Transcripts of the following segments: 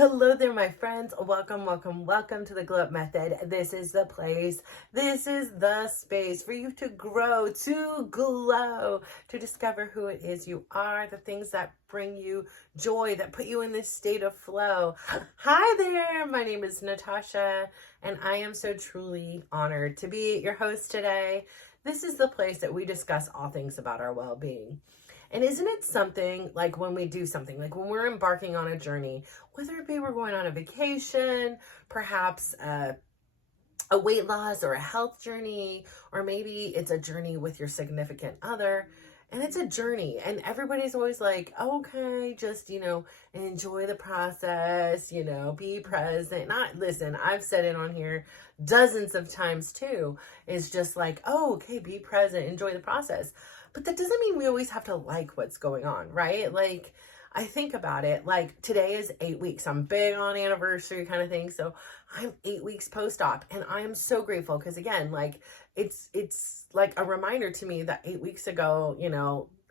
Hello there, my friends. Welcome, welcome, welcome to the Glow Up Method. This is the place, this is the space for you to grow, to glow, to discover who it is you are, the things that bring you joy, that put you in this state of flow. Hi there, my name is Natasha, and I am so truly honored to be your host today. This is the place that we discuss all things about our well-being. And isn't it something like when we do something, like when we're embarking on a journey, whether it be we're going on a vacation, perhaps a weight loss or a health journey, or maybe it's a journey with your significant other, and it's a journey, and everybody's always like, okay, just, enjoy the process, be present. Not, listen, I've said it on here dozens of times too, is just like, oh, okay, be present, enjoy the process. But that doesn't mean we always have to like what's going on, right? Like, I think about it, like today is 8 weeks. I'm big on anniversary kind of thing. So I'm 8 weeks post-op, and I am so grateful because, again, like it's like a reminder to me that 8 weeks ago,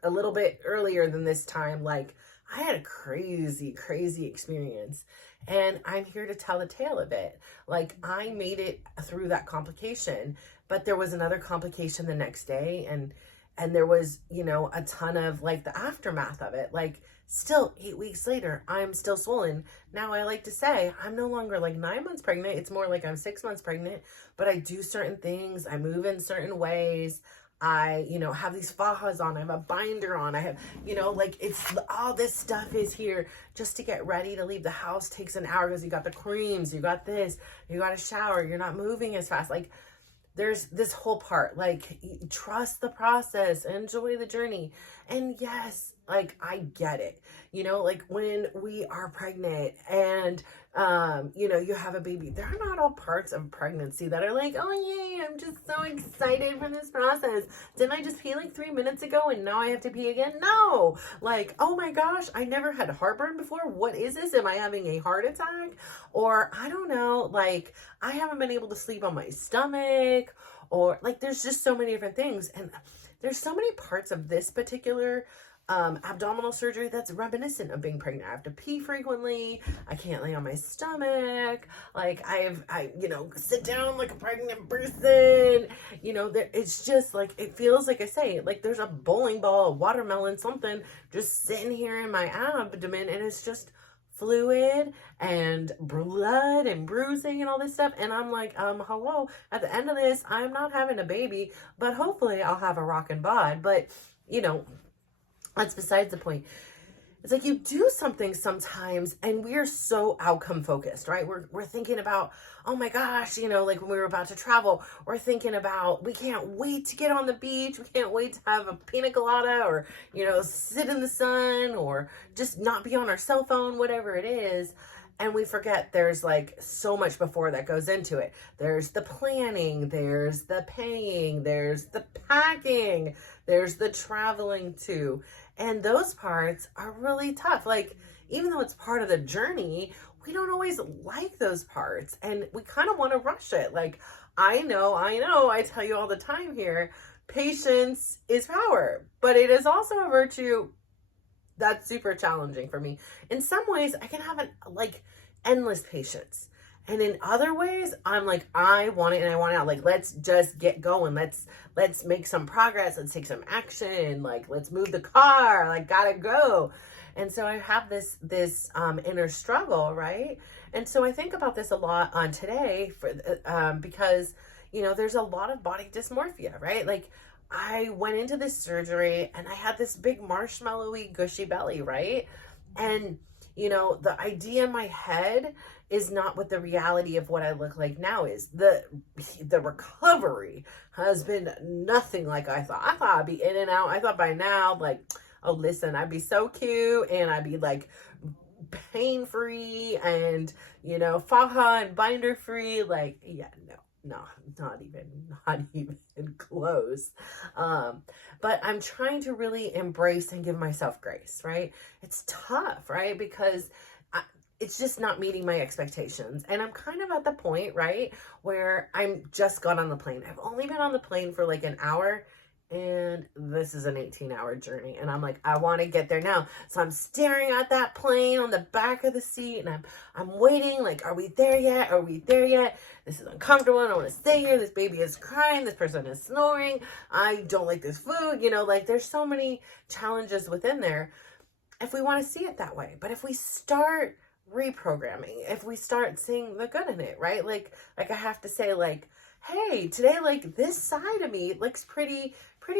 a little bit earlier than this time, like I had a crazy, crazy experience, and I'm here to tell the tale of it. Like, I made it through that complication, but there was another complication the next day, and there was, a ton of like the aftermath of it. Like, still 8 weeks later, I'm still swollen. Now, I like to say I'm no longer like 9 months pregnant. It's more like I'm 6 months pregnant, but I do certain things. I move in certain ways. I, have these fajas on. I have a binder on. I have, like, it's all this stuff is here just to get ready to leave the house. Takes an hour because you got the creams, you got this, you got a shower, you're not moving as fast. Like, there's this whole part, like, trust the process, enjoy the journey. And yes, like, I get it, like when we are pregnant and, you have a baby, there are not all parts of pregnancy that are like, oh yay, I'm just so excited for this process. Didn't I just pee like 3 minutes ago and now I have to pee again? No, like, oh my gosh, I never had heartburn before. What is this? Am I having a heart attack? Or I don't know, like, I haven't been able to sleep on my stomach, or like, there's just so many different things. And there's so many parts of this particular abdominal surgery that's reminiscent of being pregnant. I have to pee frequently. I can't lay on my stomach. Like, I sit down like a pregnant person. It's just like, it feels like, I say, like there's a bowling ball, a watermelon, something just sitting here in my abdomen, and it's just fluid and blood and bruising and all this stuff. And I'm like, hello, at the end of this, I'm not having a baby, but hopefully I'll have a rockin' bod. But, that's besides the point. It's like, you do something sometimes and we're so outcome focused, right? We're thinking about, oh my gosh, like when we were about to travel, we're thinking about, we can't wait to get on the beach. We can't wait to have a pina colada, or, sit in the sun, or just not be on our cell phone, whatever it is. And we forget there's like so much before that goes into it. There's the planning, there's the paying, there's the packing, there's the traveling too. And those parts are really tough. Like, even though it's part of the journey, we don't always like those parts, and we kind of want to rush it. Like, I know, I tell you all the time here, patience is power, but it is also a virtue that's super challenging for me. In some ways, I can have like endless patience. And in other ways, I'm like, I want it and I want it out. Like, let's just get going. Let's make some progress. Let's take some action. Like, let's move the car. Like, gotta go. And so I have this inner struggle, right? And so I think about this a lot on today because, there's a lot of body dysmorphia, right? Like, I went into this surgery and I had this big marshmallowy gushy belly, right? And, the idea in my head is not what the reality of what I look like now is. The recovery has been nothing like I thought. I thought I'd be in and out. I thought by now, like, oh, listen, I'd be so cute and I'd be like pain-free and, faja and binder free. Like, yeah, no, not even close. But I'm trying to really embrace and give myself grace, right? It's tough, right? Because it's just not meeting my expectations. And I'm kind of at the point, right, where I'm just got on the plane. I've only been on the plane for like an hour, and this is an 18-hour journey, and I'm like, I want to get there now. So I'm staring at that plane on the back of the seat, and I'm waiting, like, are we there yet? Are we there yet? This is uncomfortable. I don't want to stay here. This baby is crying. This person is snoring. I don't like this food. Like, there's so many challenges within there if we want to see it that way. But if we start reprogramming, if we start seeing the good in it, right? Like I have to say, like, hey, today, like, this side of me looks pretty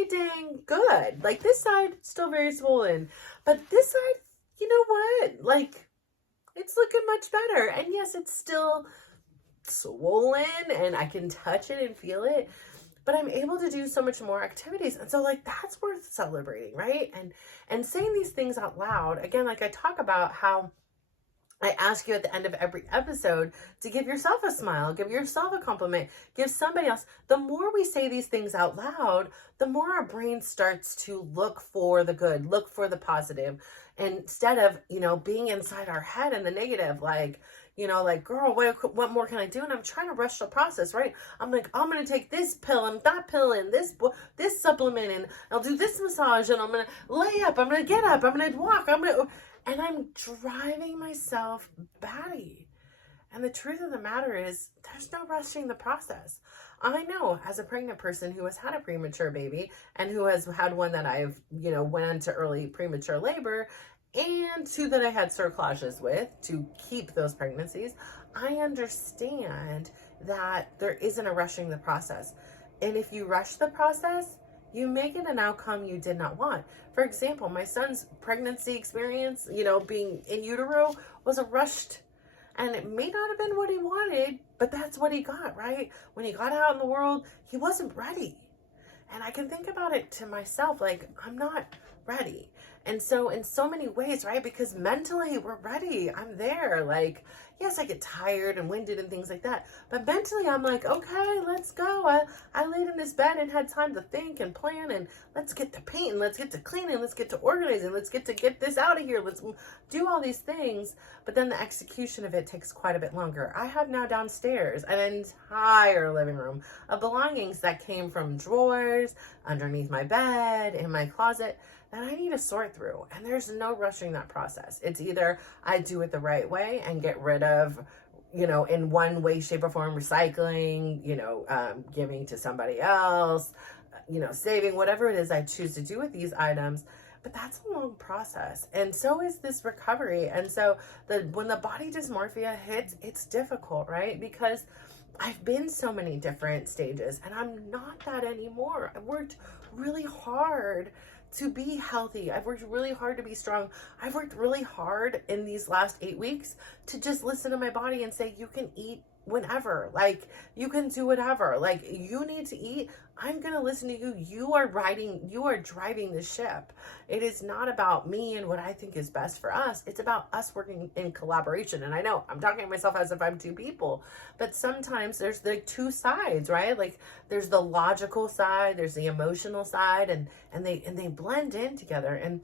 dang good. Like, this side still very swollen, but this side, you know what? Like, it's looking much better. And yes, it's still swollen and I can touch it and feel it, but I'm able to do so much more activities. And so, like, that's worth celebrating, right? And saying these things out loud, again, like I talk about how I ask you at the end of every episode to give yourself a smile, give yourself a compliment, give somebody else. The more we say these things out loud, the more our brain starts to look for the good, look for the positive, instead of, being inside our head in the negative, like, like, girl, what more can I do? And I'm trying to rush the process, right? I'm like, I'm going to take this pill and that pill and this supplement, and I'll do this massage, and I'm going to lay up, I'm going to get up, I'm going to walk, and I'm driving myself batty. And the truth of the matter is, there's no rushing the process. I know, as a pregnant person who has had a premature baby and who has had one that I've, went into early premature labor, and two that I had cerclages with to keep those pregnancies, I understand that there isn't a rushing the process. And if you rush the process, you may get an outcome you did not want. For example, my son's pregnancy experience, being in utero, was a rushed, and it may not have been what he wanted, but that's what he got, right? When he got out in the world, he wasn't ready. And I can think about it to myself, like, I'm not ready. And so in so many ways, right? Because mentally we're ready. I'm there. Like, yes, I get tired and winded and things like that. But mentally I'm like, okay, let's go. I laid in this bed and had time to think and plan, and let's get to painting. Let's get to cleaning. Let's get to organizing. Let's get this out of here. Let's do all these things. But then the execution of it takes quite a bit longer. I have now downstairs an entire living room of belongings that came from drawers, underneath my bed, in my closet, that I need to sort through. And there's no rushing that process. It's either I do it the right way and get rid of, in one way, shape, or form, recycling, giving to somebody else, saving, whatever it is I choose to do with these items. But that's a long process. And so is this recovery. And so when the body dysmorphia hits, it's difficult, right? Because I've been so many different stages, and I'm not that anymore. I've worked really hard to be healthy. I've worked really hard to be strong. I've worked really hard in these last 8 weeks to just listen to my body and say, you can eat whenever, like, you can do whatever, like, you need to eat, I'm gonna listen to you. You are driving the ship. It is not about me and what I think is best for us. It's about us working in collaboration. And I know I'm talking to myself as if I'm two people, but sometimes there's the two sides, right? Like, there's the logical side, there's the emotional side, and they blend in together. And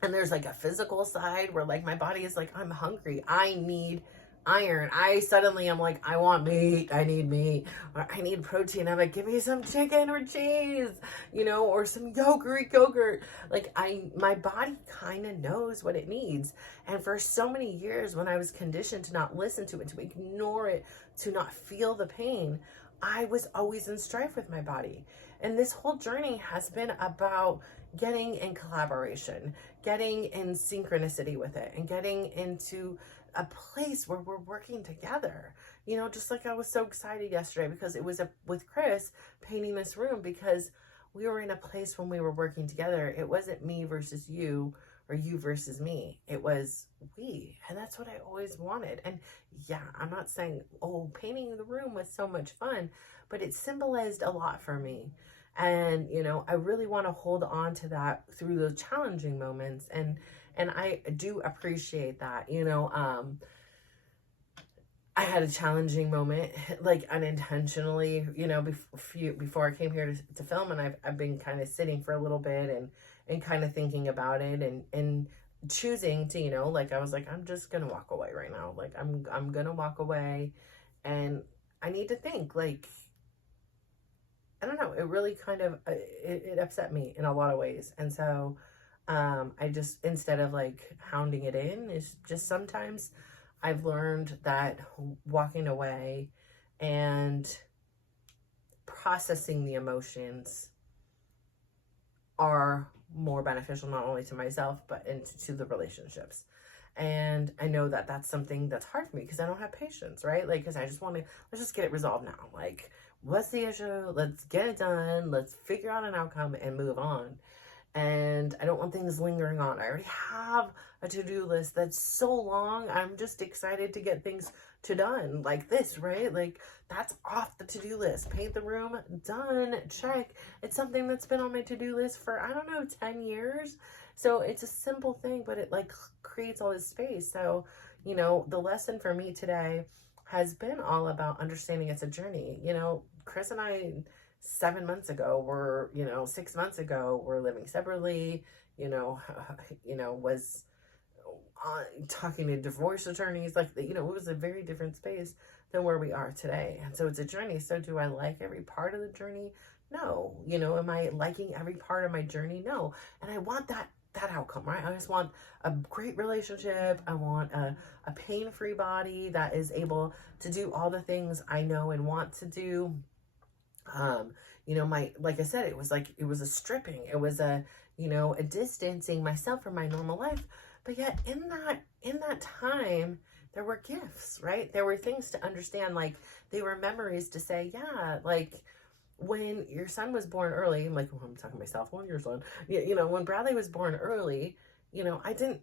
there's like a physical side where, like, my body is like, I'm hungry, I need iron. I'm like, I want meat, I need meat, or I need protein. I'm like, give me some chicken or cheese, or some yogurt. Like, my body kind of knows what it needs. And for so many years, when I was conditioned to not listen to it, to ignore it, to not feel the pain, I was always in strife with my body. And this whole journey has been about getting in collaboration, getting in synchronicity with it, and getting into a place where we're working together. Just like I was so excited yesterday because it was with Chris painting this room, because we were in a place when we were working together. It wasn't me versus you or you versus me. It was we. And that's what I always wanted. And yeah, I'm not saying, painting the room was so much fun, but it symbolized a lot for me. And, I really want to hold on to that through those challenging moments. And I do appreciate that, I had a challenging moment, like, unintentionally, before I came here to film, and I've been kind of sitting for a little bit and kind of thinking about it and choosing to, like, I was like, I'm just going to walk away right now. Like, I'm going to walk away, and I need to think, like, I don't know, it really kind of, it upset me in a lot of ways. And so, I just, instead of like hounding it in, it's just sometimes I've learned that walking away and processing the emotions are more beneficial, not only to myself, but into the relationships. And I know that that's something that's hard for me because I don't have patience, right? Like, because I just want to, let's just get it resolved now. Like, what's the issue? Let's get it done. Let's figure out an outcome and move on. And I don't want things lingering on. I already have a to-do list that's so long. I'm just excited to get things to done like this, right? Like, that's off the to-do list. Paint the room, done, check. It's something that's been on my to-do list for, I don't know, 10 years. So it's a simple thing, but it like creates all this space. So, you know, the lesson for me today has been all about understanding it's a journey. You know, Chris and I 7 months ago were, 6 months ago, we're living separately, was talking to divorce attorneys, like, it was a very different space than where we are today. And so it's a journey. So do I like every part of the journey? No. Am I liking every part of my journey? No. And I want that outcome, right? I just want a great relationship. I want a pain-free body that is able to do all the things I know and want to do. Like I said, it was a stripping. It was a distancing myself from my normal life. But yet in that time, there were gifts, right? There were things to understand. Like, they were memories to say, yeah, like, when your son was born early, I'm like, well, I'm talking to myself, well, your son, when Bradley was born early, I didn't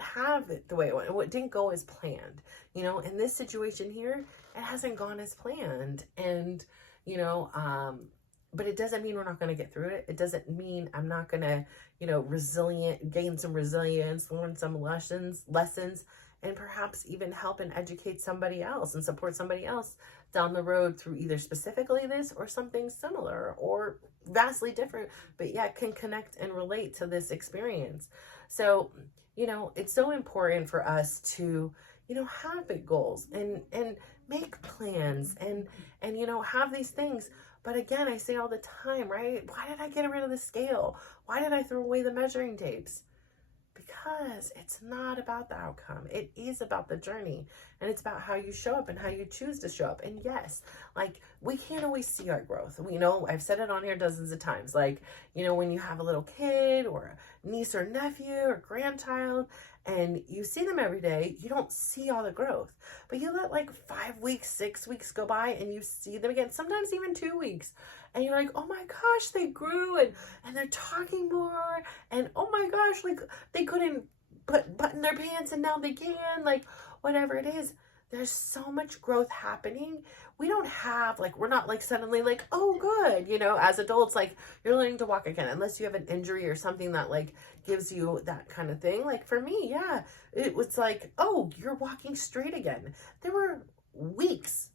have it the way it went. It didn't go as planned, in this situation here, it hasn't gone as planned. And, but it doesn't mean we're not going to get through it. It doesn't mean I'm not going to, gain some resilience, learn some lessons, and perhaps even help and educate somebody else and support somebody else down the road through either specifically this or something similar or vastly different, but yet can connect and relate to this experience. So, it's so important for us to, have big goals and make plans and have these things. But again, I say all the time, right? Why did I get rid of the scale? Why did I throw away the measuring tapes? Because it's not about the outcome. It is about the journey, and it's about how you show up and how you choose to show up. And yes, like, we can't always see our growth. I've said it on here dozens of times. Like, when you have a little kid or a niece or nephew or grandchild and you see them every day, you don't see all the growth. But you let like 5 weeks, 6 weeks go by and you see them again, sometimes even 2 weeks. And you're like, oh my gosh, they grew and they're talking more. And oh my gosh, like, they couldn't button their pants and now they can, like, whatever it is. There's so much growth happening. We don't have, like, we're not like suddenly like, oh, good. As adults, like, you're learning to walk again, unless you have an injury or something that like gives you that kind of thing. Like, for me, yeah, it was like, oh, you're walking straight again. There were weeks,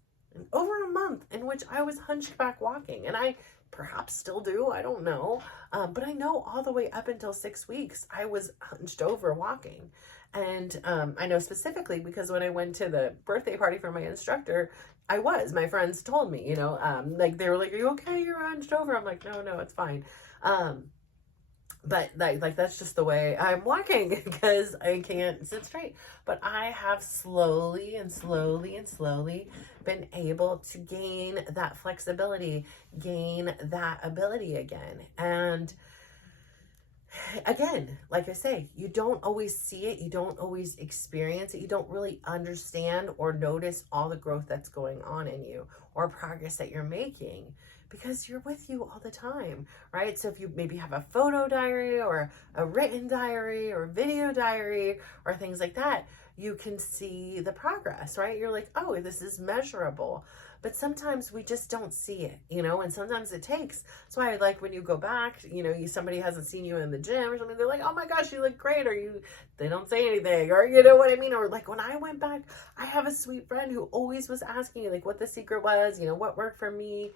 over a month, in which I was hunchback walking, and I perhaps still do, I don't know, but I know all the way up until 6 weeks I was hunched over walking. And I know specifically because when I went to the birthday party for my instructor, my friends told me, like, they were like, are you okay, you're hunched over? I'm like, no, it's fine. But like that's just the way I'm walking because I can't sit straight. But I have slowly been able to gain that flexibility, gain that ability again. And again, like I say, you don't always see it. You don't always experience it. You don't really understand or notice all the growth that's going on in you or progress that you're making, because you're with you all the time, right? So if you maybe have a photo diary or a written diary or a video diary or things like that, you can see the progress, right? You're like, oh, this is measurable. But sometimes we just don't see it, and sometimes it takes. That's why I like when you go back, somebody hasn't seen you in the gym or something, they're like, oh my gosh, you look great, or they don't say anything, or you know what I mean? Or like when I went back, I have a sweet friend who always was asking me like what the secret was, what worked for me.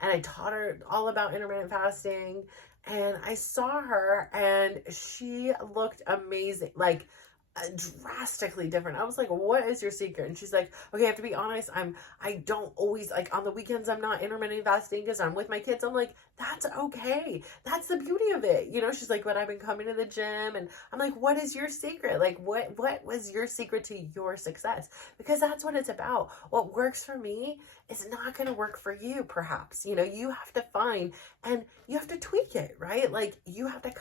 And I taught her all about intermittent fasting, and I saw her and she looked amazing. Like, drastically different. I was like, what is your secret? And she's like, okay, I have to be honest, I don't always, like, on the weekends I'm not intermittent fasting because I'm with my kids. I'm like, that's okay, that's the beauty of it, you know. She's like, but I've been coming to the gym. And I'm like, what is your secret? Like, what was your secret to your success? Because that's what it's about. What works for me is not going to work for you, perhaps. You know, you have to find, and you have to tweak it, right? Like, you have to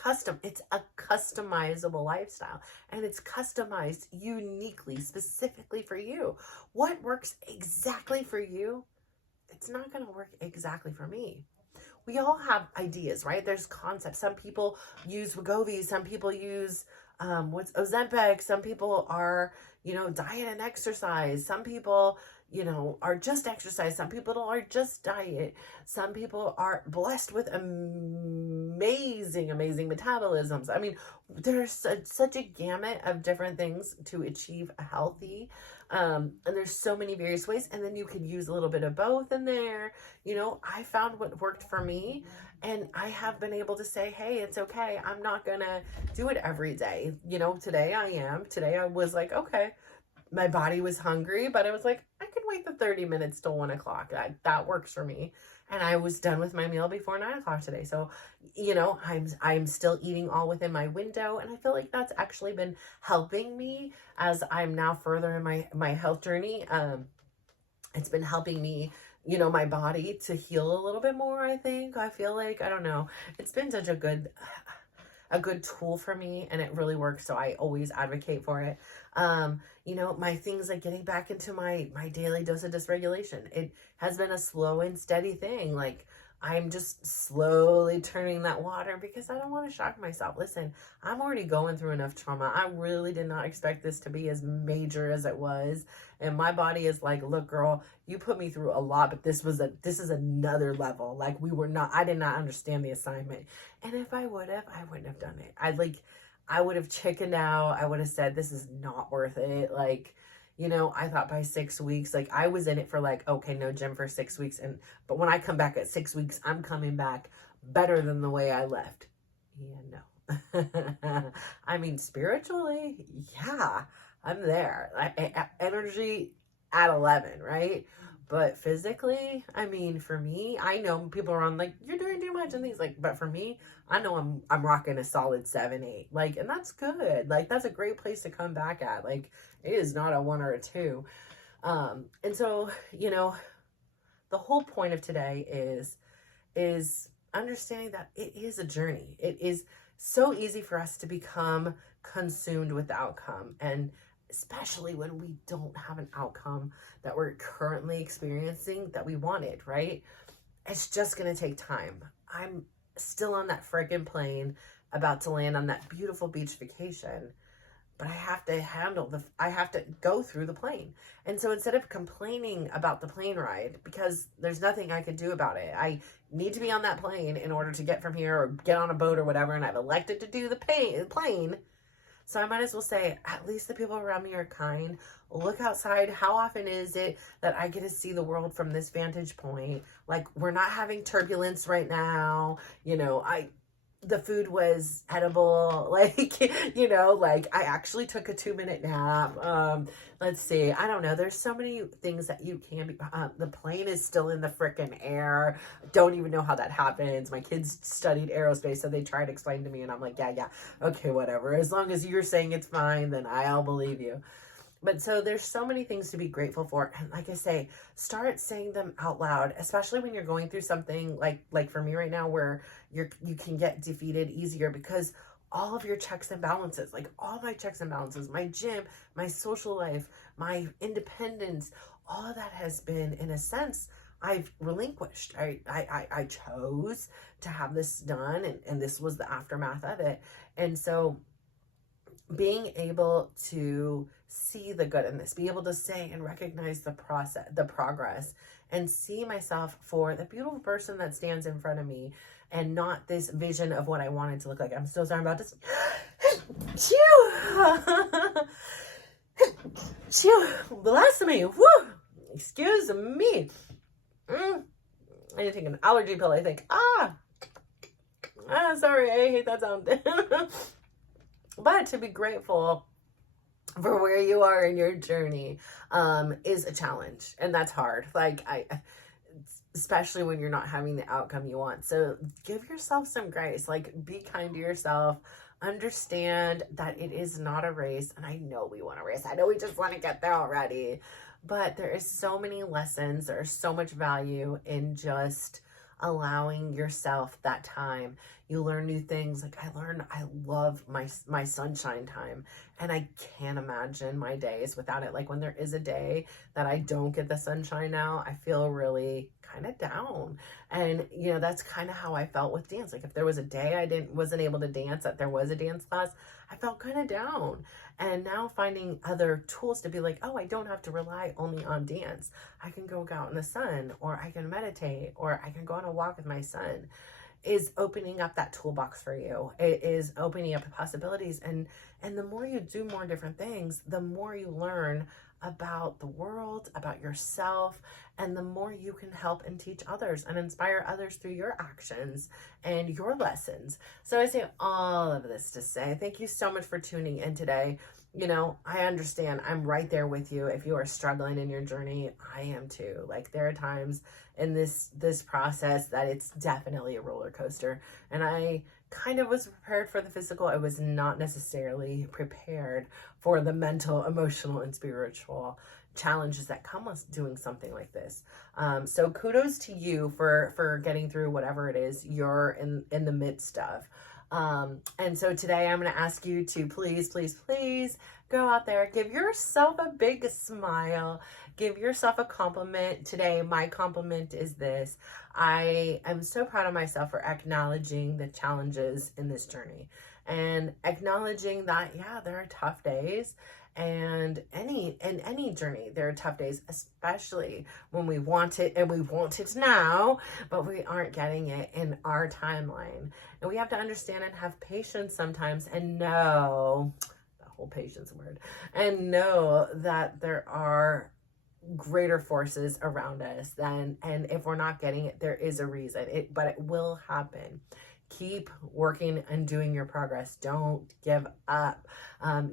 it's a customizable lifestyle, and it's customized uniquely, specifically for you. What works exactly for you, it's not going to work exactly for me. We all have ideas, right? There's concepts. Some people use Wegovy. Some people use what's Ozempic. Some people are, you know, diet and exercise. Some people, you know, are just exercise. Some people are just diet. Some people are blessed with amazing metabolisms. I mean, there's such a gamut of different things to achieve a healthy, and there's so many various ways. And then you can use a little bit of both in there. You know, I found what worked for me, and I have been able to say, hey, it's okay. I'm not gonna do it every day. You know, today I was like, okay, my body was hungry, but I was like, I can wait the 30 minutes till 1 o'clock. That works for me. And I was done with my meal before 9 o'clock today. So, you know, I'm still eating all within my window. And I feel like that's actually been helping me as I'm now further in my health journey. It's been helping me, you know, my body to heal a little bit more, I think. I feel like, I don't know. It's been such a good tool for me, and it really works. So I always advocate for it. You know, my things like getting back into my daily dose of dysregulation. It has been a slow and steady thing. Like, I'm just slowly turning that water because I don't want to shock myself. Listen, I'm already going through enough trauma. I really did not expect this to be as major as it was. And my body is like, look, girl, you put me through a lot, but this is another level. Like, I did not understand the assignment. And if I wouldn't have done it. I would have chickened out. I would have said, this is not worth it. Like, you know, I thought by 6 weeks, like, I was in it for like, okay, no gym for 6 weeks. But when I come back at 6 weeks, I'm coming back better than the way I left. Yeah, no. I mean, spiritually, yeah, I'm there. Energy at 11, right? But physically, I mean, for me, I know people are on like, you're doing too much and things like, but for me, I know I'm rocking a solid 7, 8, like, and that's good. Like, that's a great place to come back at. Like, it is not a 1 or a 2. And so, you know, the whole point of today is understanding that it is a journey. It is so easy for us to become consumed with the outcome, and especially when we don't have an outcome that we're currently experiencing that we wanted, right? It's just going to take time. I'm still on that friggin' plane about to land on that beautiful beach vacation, but I have to go through the plane. And so instead of complaining about the plane ride, because there's nothing I can do about it, I need to be on that plane in order to get from here or get on a boat or whatever, and I've elected to do the plane. So I might as well say, at least the people around me are kind. Look outside. How often is it that I get to see the world from this vantage point? Like, we're not having turbulence right now. You know, the food was edible. Like, you know, like, I actually took a 2-minute nap. Let's see. I don't know. There's so many things that you can be. The plane is still in the frickin' air. Don't even know how that happens. My kids studied aerospace, so they tried to explain to me, and I'm like, yeah. Okay, whatever. As long as you're saying it's fine, then I'll believe you. But so there's so many things to be grateful for. And like I say, start saying them out loud, especially when you're going through something like for me right now, where you can get defeated easier, because all of your checks and balances, like all my checks and balances, my gym, my social life, my independence, all of that has been, in a sense, I've relinquished. I chose to have this done, and this was the aftermath of it. And so being able to see the good in this, be able to say and recognize the process, the progress, and see myself for the beautiful person that stands in front of me, and not this vision of what I wanted to look like. I'm so sorry about this. Bless me. Woo! Excuse me. I need to take an allergy pill, I think. Sorry, I hate that sound. But to be grateful for where you are in your journey is a challenge, and that's hard. Like especially when you're not having the outcome you want. So give yourself some grace. Like, be kind to yourself. Understand that it is not a race. And I know we want a race. I know we just want to get there already. But there is so many lessons. There's so much value in just allowing yourself that time. You learn new things. Like, I love my sunshine time, and I can't imagine my days without it. Like, when there is a day that I don't get the sunshine now, I feel really kind of down. And that's kind of how I felt with dance. Like, if there was a day I wasn't able to dance, that there was a dance class, I felt kind of down. And now finding other tools to be like, oh, I don't have to rely only on dance. I can go out in the sun, or I can meditate, or I can go on a walk with my son, is opening up that toolbox for you. It is opening up the possibilities. And the more you do more different things, the more you learn about the world, about yourself, and the more you can help and teach others and inspire others through your actions and your lessons. So I say all of this to say thank you so much for tuning in today. I understand. I'm right there with you. If you are struggling in your journey, I am too. Like, there are times in this process that it's definitely a roller coaster. And I kind of was prepared for the physical. I was not necessarily prepared for the mental, emotional, and spiritual challenges that come with doing something like this. So kudos to you for getting through whatever it is you're in the midst of. And so today I'm going to ask you to please, please, please go out there, give yourself a big smile, give yourself a compliment. Today, my compliment is this: I am so proud of myself for acknowledging the challenges in this journey and acknowledging that, yeah, there are tough days. And in any journey, there are tough days, especially when we want it and we want it now, but we aren't getting it in our timeline. And we have to understand and have patience sometimes, and know the whole patience word, and know that there are greater forces around us and if we're not getting it, there is a reason. But it will happen. Keep working and doing your progress. Don't give up.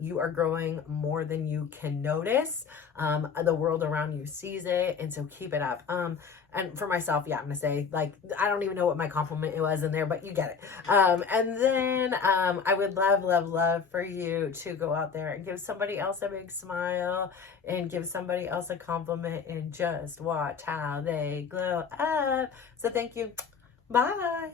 You are growing more than you can notice. The world around you sees it, and so keep it up. And for myself, yeah, I'm gonna say, like, I don't even know what my compliment was in there, but you get it. And then I would love for you to go out there and give somebody else a big smile and give somebody else a compliment and just watch how they glow up. So thank you. Bye.